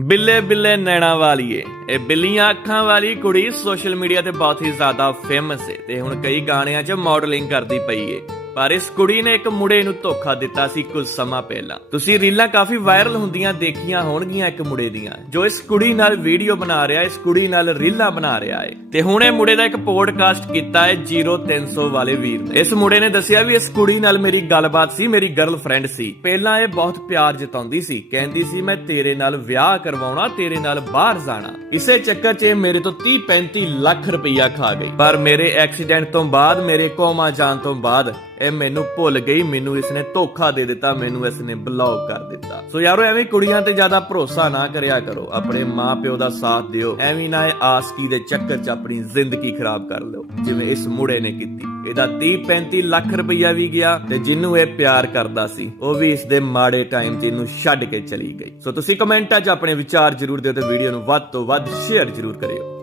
ਬਿੱਲੇ ਬਿੱਲੇ ਨੈਣਾ ਵਾਲੀਏ। ਇਹ ਬਿੱਲੀਆਂ ਅੱਖਾਂ ਵਾਲੀ ਕੁੜੀ ਸੋਸ਼ਲ ਮੀਡੀਆ ਤੇ ਬਹੁਤ ਹੀ ਜ਼ਿਆਦਾ ਫੇਮਸ ਹੈ ਤੇ ਹੁਣ ਕਈ ਗਾਣਿਆਂ 'ਚ ਮਾਡਲਿੰਗ ਕਰਦੀ ਪਈ ਏ। ਪਰ ਇਸ ਕੁੜੀ ਨੇ ਇੱਕ ਮੁੰਡੇ ਨੂੰ ਧੋਖਾ ਦਿੱਤਾ ਸੀ ਕੁਝ ਸਮਾਂ ਪਹਿਲਾਂ। ਤੁਸੀਂ ਰੀਲਾਂ ਕਾਫੀ ਵਾਇਰਲ ਹੁੰਦੀਆਂ ਦੇਖੀਆਂ ਹੋਣਗੀਆਂ ਇੱਕ ਮੁੰਡੇ ਦੀਆਂ। ਜੋ ਇਸ ਕੁੜੀ ਨਾਲ ਵੀਡੀਓ ਬਣਾ ਰਿਹਾ ਇਸ ਕੁੜੀ ਨਾਲ ਰੀਲਾਂ ਬਣਾ ਰਿਹਾ ਏ ਤੇ ਹੁਣ ਇਹ ਮੁੰਡੇ ਦਾ ਇੱਕ ਪੋਡਕਾਸਟ ਕੀਤਾ ਹੈ 0300 ਵਾਲੇ ਵੀਰ ਨੇ। ਇਸ ਮੁੰਡੇ ਨੇ ਦੱਸਿਆ ਵੀ ਇਸ ਕੁੜੀ ਨਾਲ ਮੇਰੀ ਗੱਲਬਾਤ ਸੀ, ਮੇਰੀ ਗਰਲਫ੍ਰੈਂਡ ਸੀ। ਪਹਿਲਾਂ ਇਹ ਬਹੁਤ ਪਿਆਰ ਜਤਾਉਂਦੀ ਸੀ। ਕਹਿੰਦੀ ਸੀ, ਮੈਂ ਤੇਰੇ ਨਾਲ ਵਿਆਹ ਕਰਵਾਉਣਾ, ਤੇਰੇ ਨਾਲ ਬਾਹਰ ਜਾਣਾ। ਇਸੇ ਚੱਕਰ 'ਚ ਇਹ ਮੇਰੇ ਤੋਂ 30 35 ਲੱਖ ਰੁਪਈਆ ਖਾ ਗਈ। ਪਰ ਮੇਰੇ ਐਕਸੀਡੈਂਟ ਤੋਂ ਬਾਅਦ, ਮੇਰੇ ਕੋਮਾ ਜਾਣ ਤੋਂ ਬਾਅਦ ਇਹ ਮੈਨੂੰ ਭੁੱਲ ਗਈ, ਮੈਨੂੰ ਇਸਨੇ ਧੋਖਾ ਦੇ ਦਿੱਤਾ, ਮੈਨੂੰ ਇਸਨੇ ਬਲੌਕ ਕਰ ਦਿੱਤਾ। ਸੋ ਯਾਰੋ, ਐਵੇਂ ਕੁੜੀਆਂ ਤੇ ਜ਼ਿਆਦਾ ਭਰੋਸਾ ਨਾ ਕਰਿਆ ਕਰੋ। ਆਪਣੇ ਮਾਪਿਓ ਦਾ ਸਾਥ ਦਿਓ। ਐਵੇਂ ਨਾ ਇਹ ਆਸਕੀ ਦੇ ਚੱਕਰ 'ਚ ਆਪਣੀ ਜ਼ਿੰਦਗੀ ਖਰਾਬ ਕਰ ਲਓ, ਜਿਵੇਂ ਇਸ ਮੁੜੇ ਨੇ ਕੀਤੀ। ਇਹਦਾ 30 35 ਲੱਖ ਰੁਪਈਆ ਵੀ ਗਿਆ ਤੇ ਜਿਹਨੂੰ ਇਹ ਪਿਆਰ ਕਰਦਾ ਸੀ, ਉਹ ਵੀ ਇਸ ਦੇ ਮਾੜੇ ਟਾਈਮ 'ਚ ਇਹਨੂੰ ਛੱਡ ਕੇ ਚਲੀ ਗਈ। ਸੋ ਤੁਸੀਂ ਕਮੈਂਟਾਂ 'ਚ ਆਪਣੇ ਵਿਚਾਰ ਜ਼ਰੂਰ ਦਿਓ ਤੇ ਵੀਡੀਓ ਨੂੰ ਵੱਧ ਤੋਂ ਵੱਧ ਸ਼ੇਅਰ ਜ਼ਰੂਰ ਕਰਿਓ।